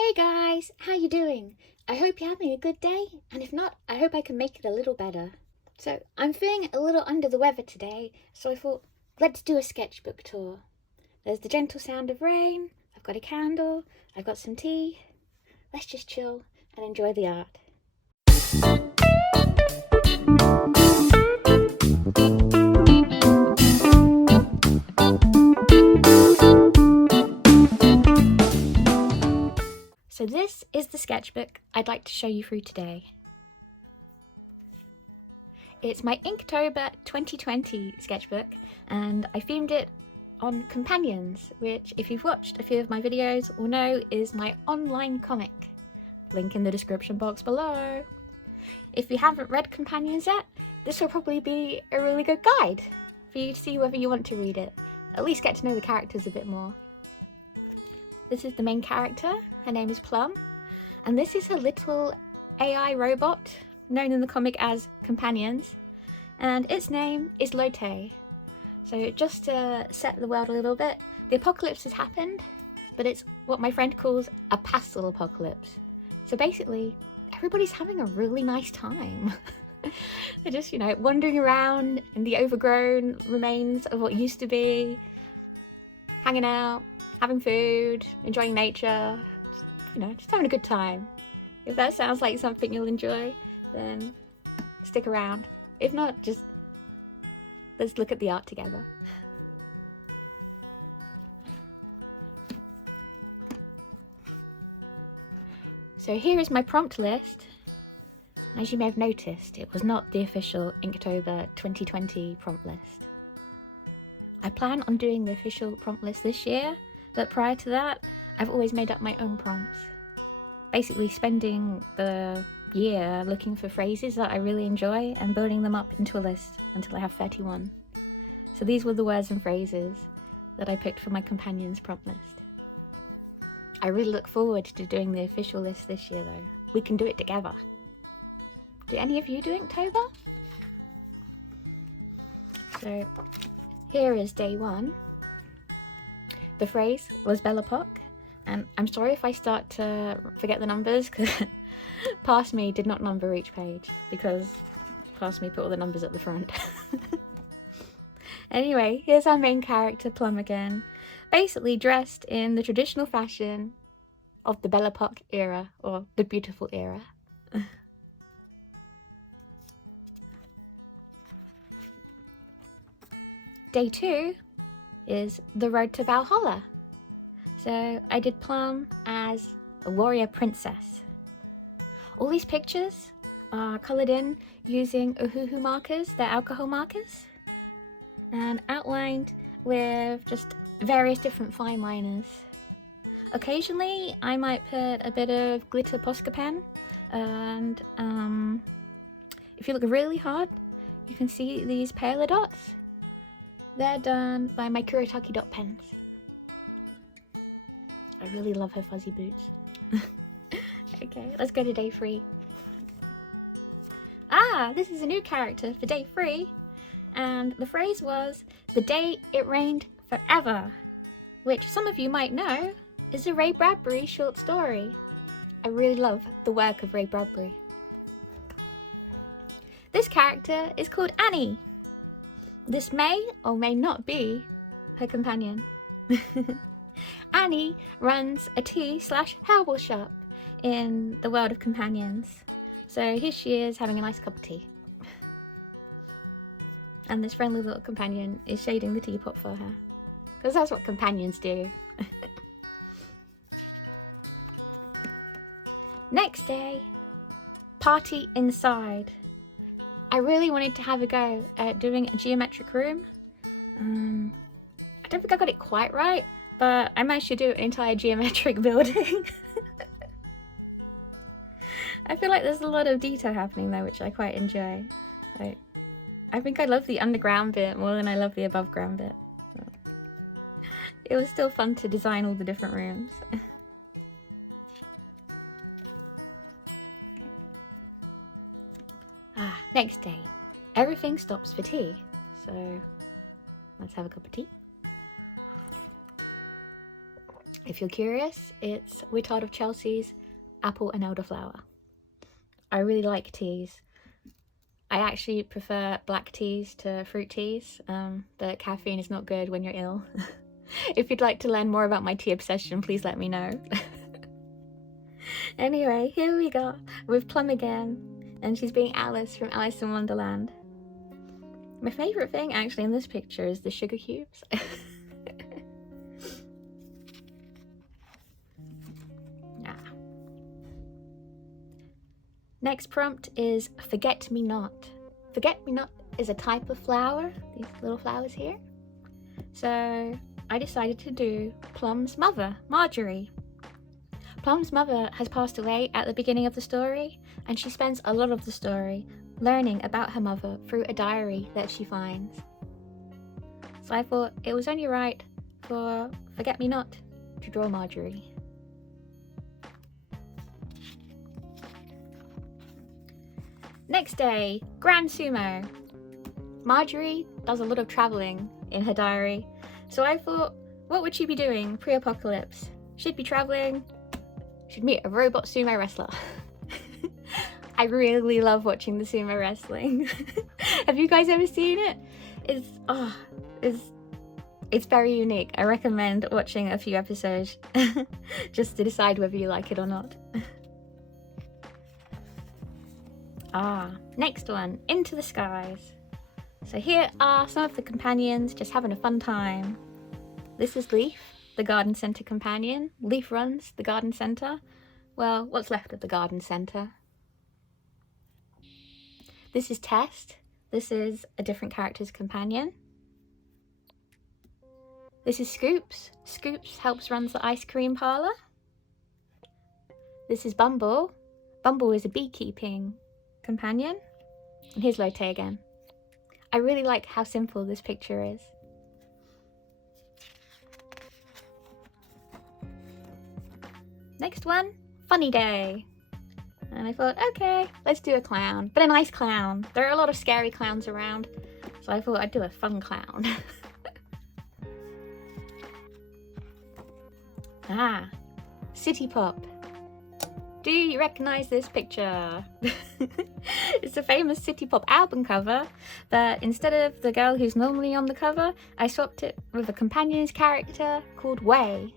Hey guys, how you doing? I hope you're having a good day, and if not, I hope I can make it a little better. So, I'm feeling a little under the weather today, so I thought, let's do a sketchbook tour. There's the gentle sound of rain, I've got a candle, I've got some tea. Let's just chill and enjoy the art. So this is the sketchbook I'd like to show you through today. It's my Inktober 2020 sketchbook, and I themed it on Companions, which, if you've watched a few of my videos, will know is my online comic. Link in the description box below. If you haven't read Companions yet, this will probably be a really good guide for you to see whether you want to read it. At least get to know the characters a bit more. This is the main character. Her name is Plum, and this is her little AI robot, known in the comic as Companions, and its name is Lotte. So just to set the world a little bit, the apocalypse has happened, but it's what my friend calls a pastel apocalypse. So basically, everybody's having a really nice time. They're just, wandering around in the overgrown remains of what used to be, hanging out, having food, enjoying nature, just having a good time. If that sounds like something you'll enjoy, then stick around. If not, just let's look at the art together. So here is my prompt list. As you may have noticed, it was not the official Inktober 2020 prompt list. I plan on doing the official prompt list this year, but prior to that, I've always made up my own prompts. Basically spending the year looking for phrases that I really enjoy and building them up into a list until I have 31. So these were the words and phrases that I picked for my Companions prompt list. I really look forward to doing the official list this year though. We can do it together. Do any of you do Inktober? So here is day one. The phrase was Belle Epoque, and I'm sorry if I start to forget the numbers because Past Me did not number each page because Past Me put all the numbers at the front. Anyway, here's our main character, Plum again, basically dressed in the traditional fashion of the Belle Epoque era, or the beautiful era. Day two is the road to Valhalla. So I did Plum as a warrior princess. All these pictures are coloured in using Ohuhu markers, they're alcohol markers, and outlined with just various different fine liners. Occasionally I might put a bit of glitter Posca pen, and if you look really hard you can see these paler dots. They're done by my Kuretake dot pens. I really love her fuzzy boots. Okay, let's go to day 3. This is a new character for day 3, and the phrase was, "The day it rained forever," which some of you might know is a Ray Bradbury short story. I really love the work of Ray Bradbury. This character is called Annie. This may or may not be her companion. Annie runs a tea/herbal shop in the world of Companions. So here she is having a nice cup of tea. And this friendly little companion is shading the teapot for her. Because that's what companions do. Next day, party inside. I really wanted to have a go at doing a geometric room. I don't think I got it quite right, but I managed to do an entire geometric building. I feel like there's a lot of detail happening there, which I quite enjoy. I think I love the underground bit more than I love the above ground bit. It was still fun to design all the different rooms. Next day, everything stops for tea. So let's have a cup of tea. If you're curious, it's Wittard of Chelsea's Apple and Elderflower. I really like teas. I actually prefer black teas to fruit teas, but caffeine is not good when you're ill. If you'd like to learn more about my tea obsession, please let me know. Anyway, here we go with Plum again, and she's being Alice from Alice in Wonderland. My favourite thing actually in this picture is the sugar cubes. Next prompt is Forget-Me-Not. Forget-Me-Not is a type of flower, these little flowers here. So I decided to do Plum's mother, Marjorie. Plum's mother has passed away at the beginning of the story, and she spends a lot of the story learning about her mother through a diary that she finds. So I thought it was only right for Forget-Me-Not to draw Marjorie. Next day, Grand Sumo. Marjorie does a lot of travelling in her diary, so I thought, what would she be doing pre-apocalypse? She'd be travelling, she'd meet a robot sumo wrestler. I really love watching the sumo wrestling. Have you guys ever seen it? It's very unique. I recommend watching a few episodes just to decide whether you like it or not. Next one, Into the Skies. So here are some of the companions just having a fun time. This is Leaf, the garden centre companion. Leaf runs the garden centre. Well, what's left of the garden centre. This is Test. This is a different character's companion. This is Scoops. Scoops helps runs the ice cream parlour. This is Bumble. Bumble is a beekeeping companion. And here's Lotte again. I really like how simple this picture is. Next one, Funny Day. And I thought, okay, let's do a clown, but a nice clown. There are a lot of scary clowns around, so I thought I'd do a fun clown. City Pop. Do you recognise this picture? It's a famous City Pop album cover, but instead of the girl who's normally on the cover, I swapped it with a companion's character called Way.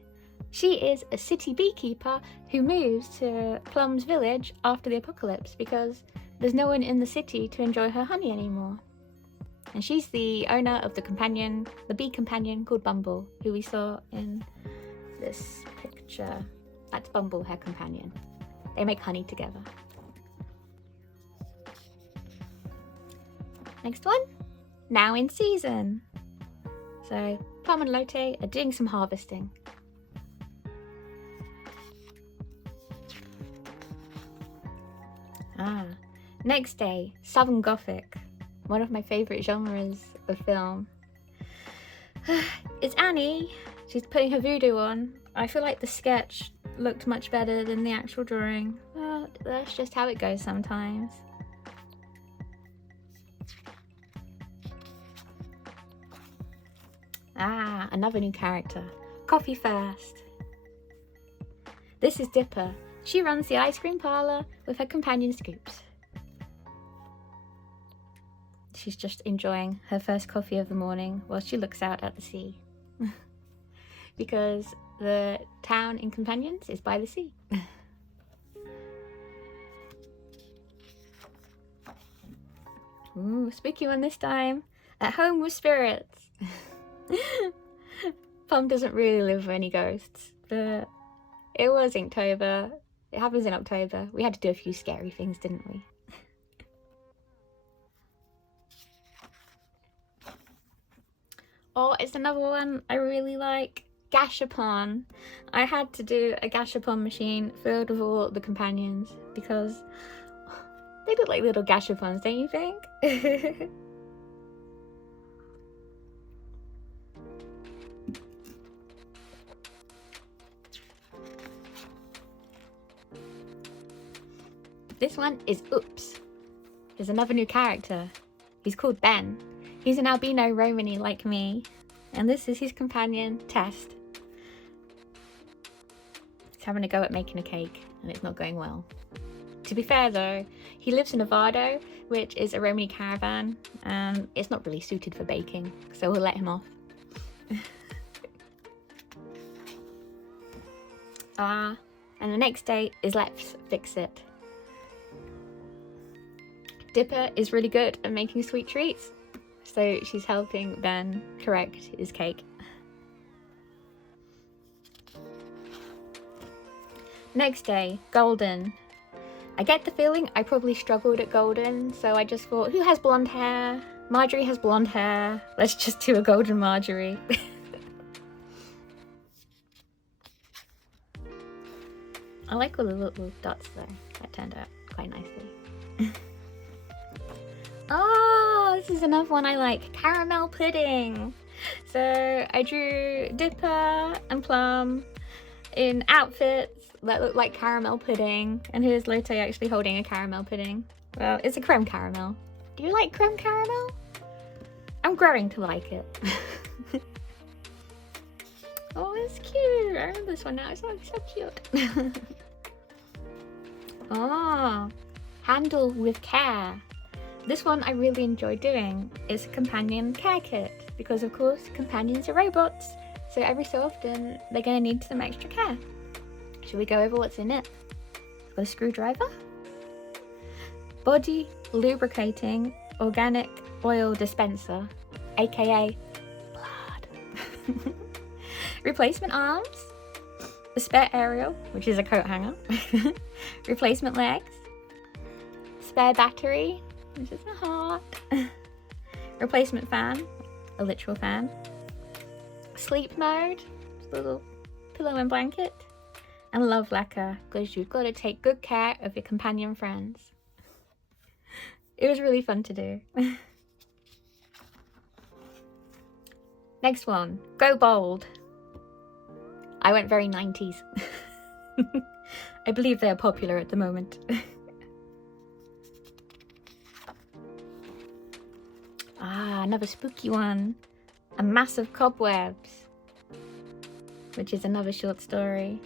She is a city beekeeper who moves to Plum's village after the apocalypse because there's no one in the city to enjoy her honey anymore. And she's the owner of the bee companion called Bumble, who we saw in this picture. That's Bumble, her companion. They make honey together. Next one, Now in Season. So Plum and Lotte are doing some harvesting. Next day, Southern Gothic, one of my favourite genres of film. It's Annie. She's putting her voodoo on. I feel like the sketch looked much better than the actual drawing. Well, that's just how it goes sometimes. Another new character. Coffee First. This is Dipper. She runs the ice cream parlour with her companion Scoops. She's just enjoying her first coffee of the morning while she looks out at the sea. Because the town in Companions is by the sea. Ooh, spooky one this time. At Home with Spirits. Plum doesn't really live with any ghosts, but it was Inktober. It happens in October. We had to do a few scary things, didn't we? Oh, it's another one I really like. Gashapon. I had to do a Gashapon machine filled with all the companions because they look like little Gashapons, don't you think? This one is Oops. There's another new character. He's called Ben. He's an albino Romany like me. And this is his companion, Test. He's having a go at making a cake and it's not going well. To be fair though, he lives in Nevada, which is a Romany caravan, and it's not really suited for baking, so we'll let him off. And the next day is let's fix it. Dipper is really good at making sweet treats, so she's helping Ben correct his cake. Next day, Golden. I get the feeling I probably struggled at Golden, so I just thought, who has blonde hair? Marjorie has blonde hair. Let's just do a Golden Marjorie. I like all the little dots though. That turned out quite nicely. Oh, this is another one I like. Caramel pudding. So I drew Dipper and Plum in outfits that look like caramel pudding, and here's Lotte actually holding a caramel pudding. Well, it's a creme caramel. Do you like creme caramel? I'm growing to like it. Oh, it's cute. I remember this one now. It's so cute. Oh, handle with care. This one I really enjoy doing. It's a companion care kit because of course companions are robots, so every so often they're going to need some extra care. Should we go over what's in it? It's got a screwdriver, body lubricating organic oil dispenser, aka blood, replacement arms, a spare aerial, which is a coat hanger, replacement legs, spare battery, which is a heart, replacement fan, a literal fan, sleep mode, just a little pillow and blanket, and love lacquer, because you've got to take good care of your companion friends. It was really fun to do. Next one, go bold. I went very 90s. I believe they are popular at the moment. Another spooky one. A Mass of Cobwebs, which is another short story.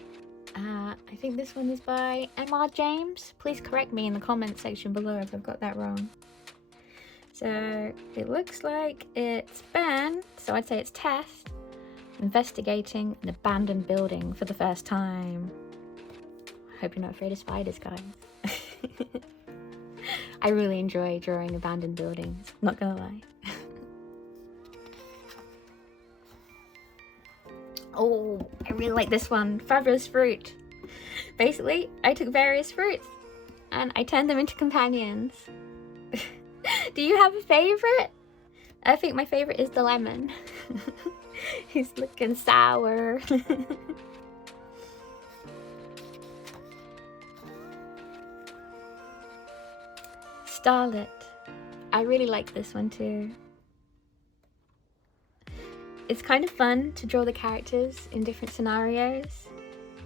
I think this one is by M.R. James. Please correct me in the comment section below if I've got that wrong. So it looks like it's Ben, so I'd say it's Tess, investigating an abandoned building for the first time. I hope you're not afraid of spiders, guys. I really enjoy drawing abandoned buildings, not gonna lie. Oh, I really like this one, Fabulous Fruit. Basically, I took various fruits and I turned them into companions. Do you have a favourite? I think my favourite is the lemon. He's looking sour. Starlet. I really like this one too. It's kind of fun to draw the characters in different scenarios,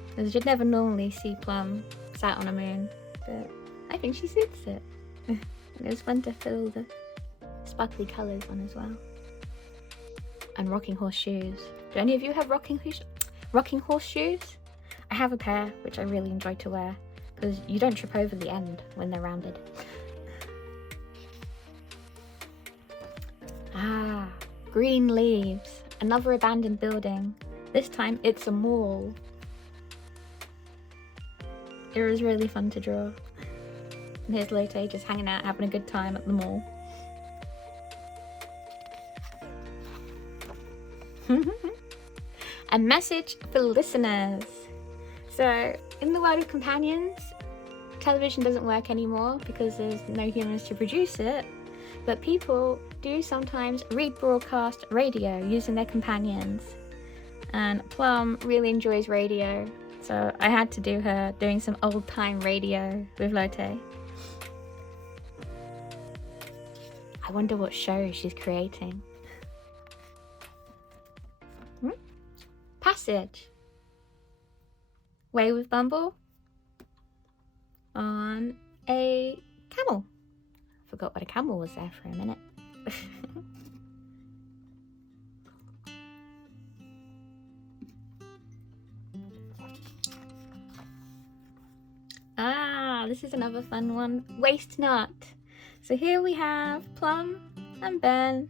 because you'd never normally see Plum sat on a moon, but I think she suits it. And it was fun to fill the sparkly colours on as well. And rocking horse shoes. Do any of you have rocking horse shoes? I have a pair which I really enjoy to wear, because you don't trip over the end when they're rounded. Green leaves. Another abandoned building. This time it's a mall. It was really fun to draw. And here's Lotte just hanging out, having a good time at the mall. A message for listeners. So, in the world of companions, television doesn't work anymore because there's no humans to produce it. But people do sometimes rebroadcast radio using their companions. And Plum really enjoys radio, so I had to do her doing some old time radio with Lotte. I wonder what show she's creating. Passage. Way with Bumble on a camel. Forgot what a camel was there for a minute. this is another fun one. Waste not. So here we have Plum and Ben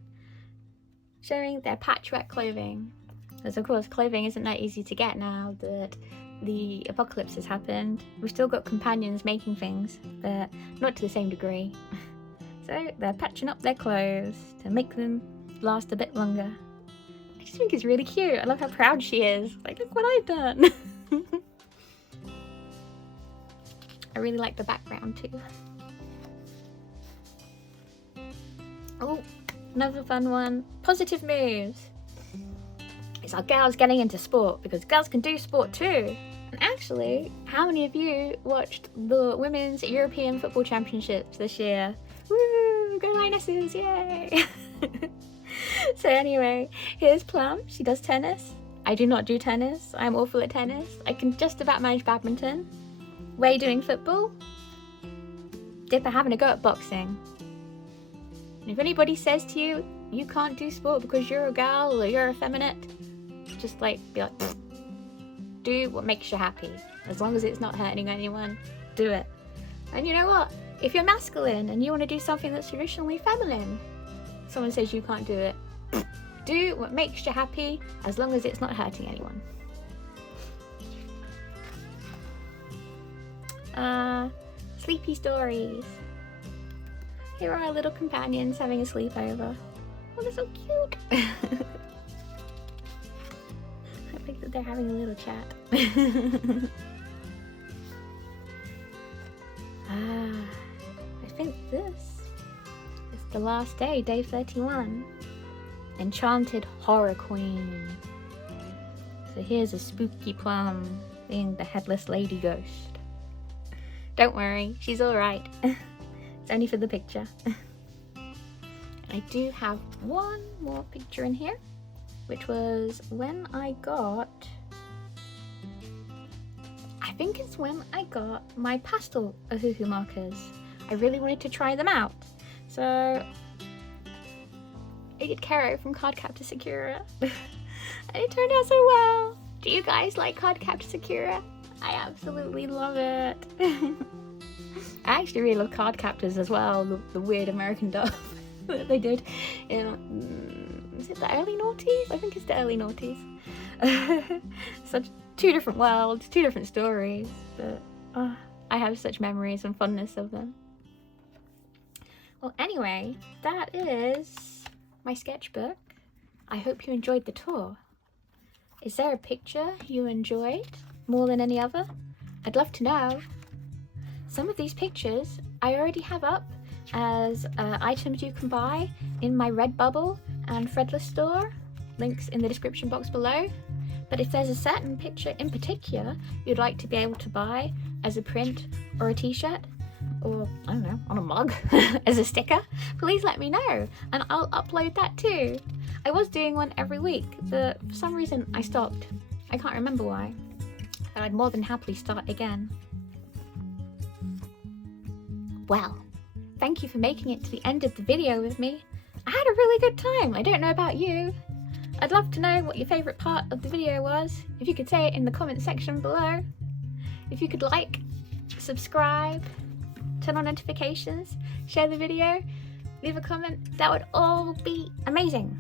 showing their patchwork clothing. Because of course clothing isn't that easy to get now that the apocalypse has happened. We've still got companions making things, but not to the same degree. So they're patching up their clothes to make them last a bit longer. I just think it's really cute. I love how proud she is. Like, look what I've done. I really like the background too. Oh, another fun one. Positive moves. It's our girls getting into sport, because girls can do sport too. And actually, how many of you watched the Women's European Football Championships this year? Woo! Go Lionesses! Yay! So anyway, here's Plum. She does tennis. I do not do tennis. I'm awful at tennis. I can just about manage badminton. Way doing football. Dipper having a go at boxing. And if anybody says to you, you can't do sport because you're a girl or you're effeminate, just like, be like, pfft. Do what makes you happy. As long as it's not hurting anyone, do it. And you know what? If you're masculine and you want to do something that's traditionally feminine, someone says you can't do it, pfft. Do what makes you happy as long as it's not hurting anyone. Sleepy stories. Here are our little companions having a sleepover. Oh, they're so cute. I think that they're having a little chat. I think this is the last day, day 31. Enchanted Horror Queen. So here's a spooky Plum being the headless lady ghost. Don't worry, she's alright. It's only for the picture. I do have one more picture in here, which was when I got, I think it's when I got my pastel Ohuhu markers. I really wanted to try them out. So I did Caro from Cardcaptor Sakura. And it turned out so well. Do you guys like Cardcaptor Sakura? I absolutely love it. I actually really love Cardcaptors as well, the weird American dub that they did in, is it the early noughties? I think it's the early noughties. Such two different worlds, two different stories, but I have such memories and fondness of them. Well, anyway, that is my sketchbook. I hope you enjoyed the tour. Is there a picture you enjoyed more than any other? I'd love to know. Some of these pictures I already have up as items you can buy in my Redbubble and Threadless store, links in the description box below. But if there's a certain picture in particular you'd like to be able to buy as a print or a t-shirt, or I don't know, on a mug as a sticker, please let me know and I'll upload that too. I was doing one every week, but for some reason I stopped. I can't remember why, but I'd more than happily start again. Well, thank you for making it to the end of the video with me. I had a really good time. I don't know about you. I'd love to know what your favourite part of the video was. If you could say it in the comment section below. If you could like, subscribe, turn on notifications, share the video, leave a comment, that would all be amazing.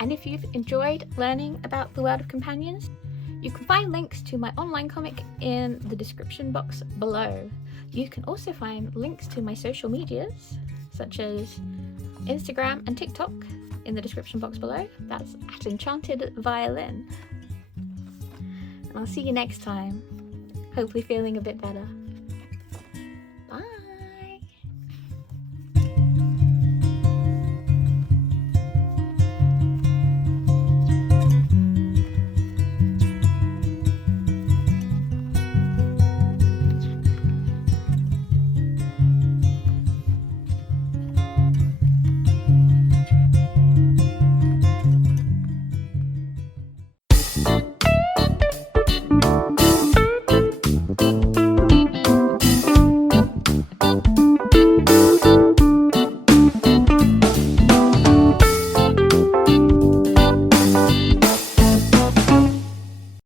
And if you've enjoyed learning about the world of companions, you can find links to my online comic in the description box below. You can also find links to my social medias, such as Instagram and TikTok, in the description box below. That's at Enchanted Violin. And I'll see you next time, hopefully feeling a bit better.